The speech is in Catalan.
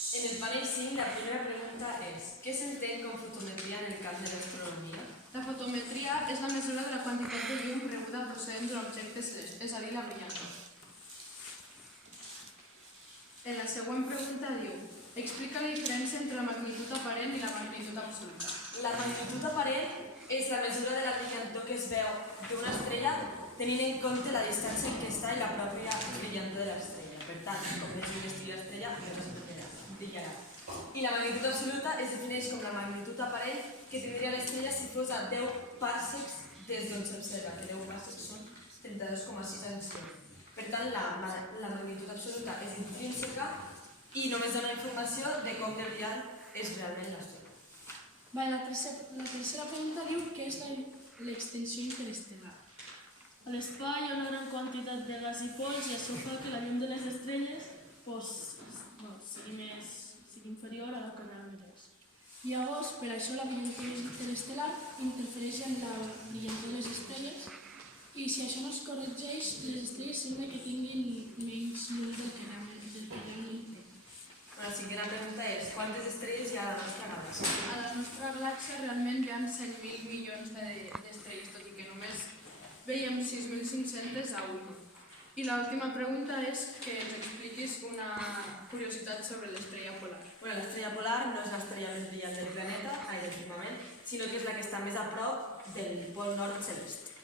En el panel 5, la primera pregunta és: què s'entén com fotometria en el camp de l'astronomia? La fotometria és la mesura de la quantitat de llum rebuda procedent d'un objecte celeste, és a dir, la brillantor. En la següent pregunta diu: explica la diferència entre la magnitud aparent i la magnitud absoluta. La magnitud aparent és la mesura de la brillantor que es veu d'una estrella tenint en compte la distància en què està i la pròpia brillantor de l'estrella. Per tant, com més lluny estigui l'estrella, més brillarà. I la magnitud absoluta es defineix com la magnitud aparent que tindria l'estrella si fos a 10 pàrsecs des d'on s'observa, que 10 pàrsecs són 32,6 anys llum. Per tant, la magnitud absoluta és intrínseca i només dona informació de com de brillant és realment l'estrella. La tercera pregunta diu què és l'extensió interestel·lar. A l'espai hi ha una gran quantitat de gas i pols i això fa que la llum de les estrelles sigui inferior a la que realment és. Llavors, per això la brillantor interestel·lar interfereix amb la brillantor de les estrelles i si això no es corregeix, les estrelles sembla que tinguin menys llum del que realment té. La cinquena pregunta és: quantes estrelles hi ha a la nostra galàxia? A la nostra galàxia realment hi ha 100.000 milions d'estrelles, tot i que només veiem 6.500 a ull. I l'última pregunta és que ens expliquis una curiositat sobre l'estrella polar. L'estrella polar no és l'estrella més brillant del planeta, del firmament, sinó que és la que està més a prop del pol nord celeste.